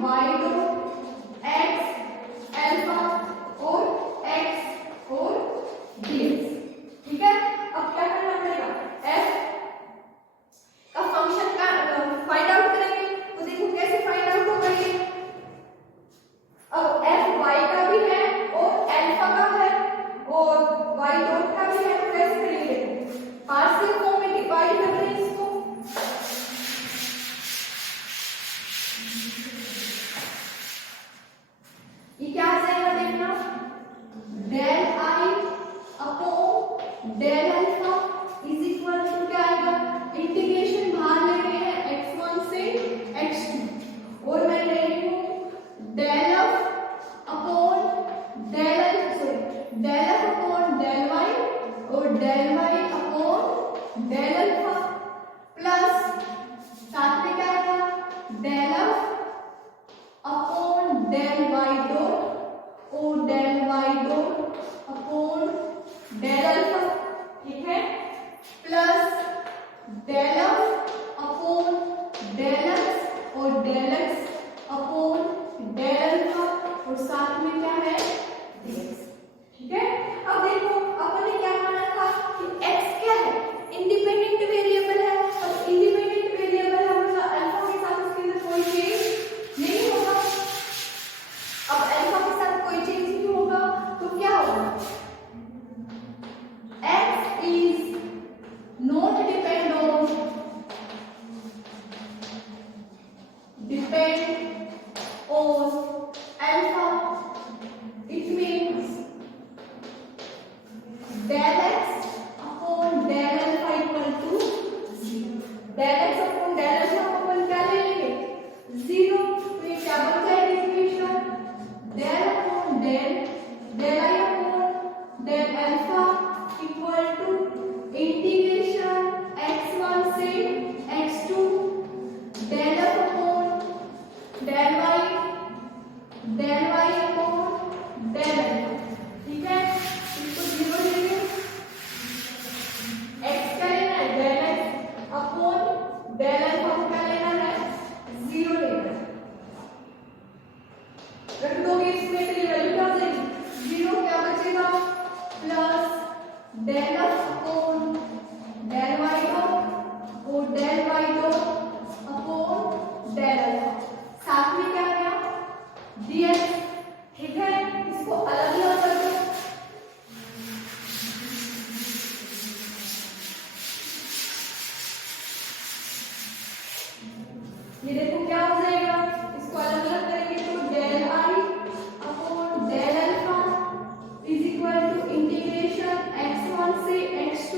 Y dot x alpha और x और dx. ठीक है, अब क्या करना पड़ेगा, एफ का फंक्शन का फाइंड आउट करेंगे। तो देखो कैसे फाइंड आउट होगा ये। अब एफ वाई का भी है और अल्फा का है और वाई डॉट का भी है, तो कैसे करेंगे, पार्शियल फॉर्म में डिवाइड कर रहे हैं इसको। ये क्या आ जाएगा देखना, del I upon del alpha is equal to क्या आएगा, इंटीग्रेशन बाहर ले रहे हैं x1 से x2 और मैं ले रही हूँ del F upon del del F upon del Y और del Y upon del alpha plus साथ में क्या आएगा, del F upon del Y dot और del Y dot upon del alpha. ठीक है, plus del F upon del X और del X upon del alpha और साथ में क्या है, dx। ठीक है, अब देखो अपन ने क्या माना था कि x क्या है, इंडिपेंडेंट वेरिएबल है। अब इंडिपेंडेंट वेरिएबल है मतलब अल्फा के साथ उसके अंदर कोई चेंज नहीं होगा। अब अल्फा के साथ कोई चेंज नहीं होगा तो क्या होगा, x is not depend on alpha, it means del x upon del alpha equal to 0। del x upon del alpha अपन क्या ले लेंगे, 0। तो ये क्या बन जाएगी equation, del upon del del I upon del alpha equal to integration x1 से x2 del f upon del y upon del alpha। ठीक है, इसको 0 लेंगे, x का लेना है del x upon del alpha को क्या लेना है, 0 लेना है। रख दोगे इसमें तो ये वैल्यू क्या हो जाएगी, 0 क्या बचेगा, plus del f upon del y dot और del y dot upon del alpha, साथ में क्या गया, dx। ठीक है, इसको अलग अलग कर दो। ये देखो क्या हो जाएगा, इसको अलग अलग करेंगे तो del I upon del alpha is equal to integration x1 से x2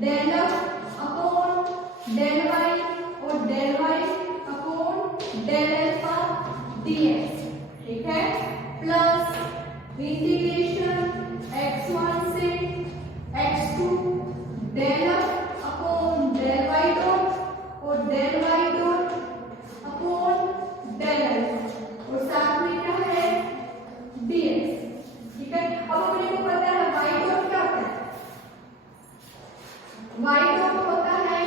del F upon del Y और del Y upon del alpha dx। ठीक है, प्लस इंटीग्रेशन x1 से x2 del F upon del Y dot और del Y dot upon del alpha और साथ में क्या है, dx। ठीक है, अब अपने को पता है y डॉट क्या होता है, y डॉट होता है,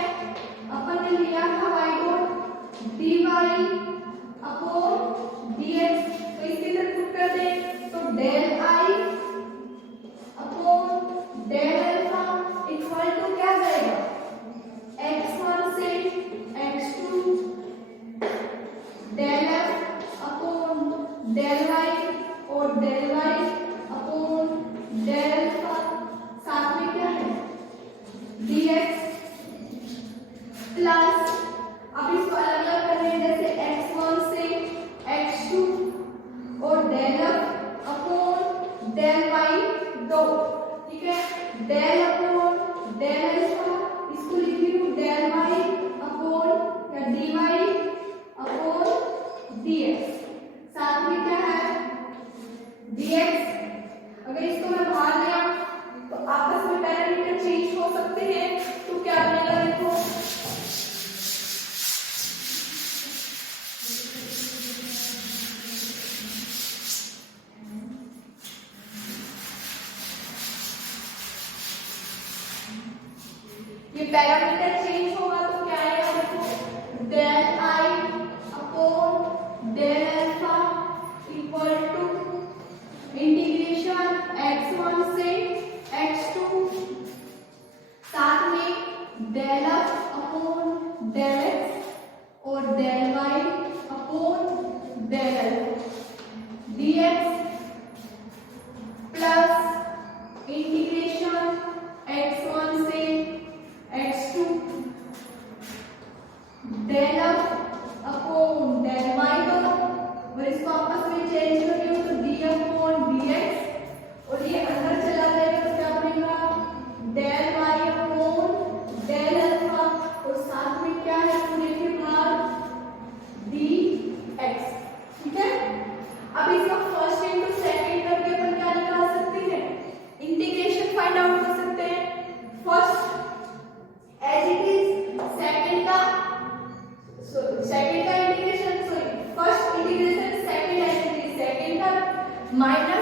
अपन ने लिया था y dot dy upon dx। तो इसके अंदर पुट कर दे तो del I upon del alpha equal to क्या जाएगा, x1 से x2 del F upon del Y और del Y upon del alpha, साथ में क्या है, dx। प्लस अब इसको अलग अलग करने हैं, जैसे x1 से x2 और del F upon del Y dot. ठीक है, डेल अपॉन डेल अल्फा, इसको लिख रही हूँ डेल वाई अपॉन या डी वाई अपॉन dx, साथ में क्या है, dx। अगर इसको मैं बाहर ले आऊं तो आपस में पैरामीटर चेंज हो सकते हैं, तो क्या बनेगा देखो, ये पैरामीटर चेंज होगा तो क्या आएगा देखो, del I upon del alpha equal to integration x1 से x2, साथ में del F upon del X और del Y upon del L dx plus integration x1 से x2 del F upon del Y दो और इसको आपस में चेंज करेंगे तो डी अपॉन dx और ये अंदर चला जाएगा तो क्या बनेगा del Y upon del alpha और साथ में क्या है पूरे के भाग dx। ठीक है, अब इसका फर्स्ट इनटू सेकंड करके अपन क्या निकाल सकते हैं, इंटीग्रेशन फाइंड आउट कर सकते हैं। First as it is second का integration, sorry first integration second as it is second का माइनस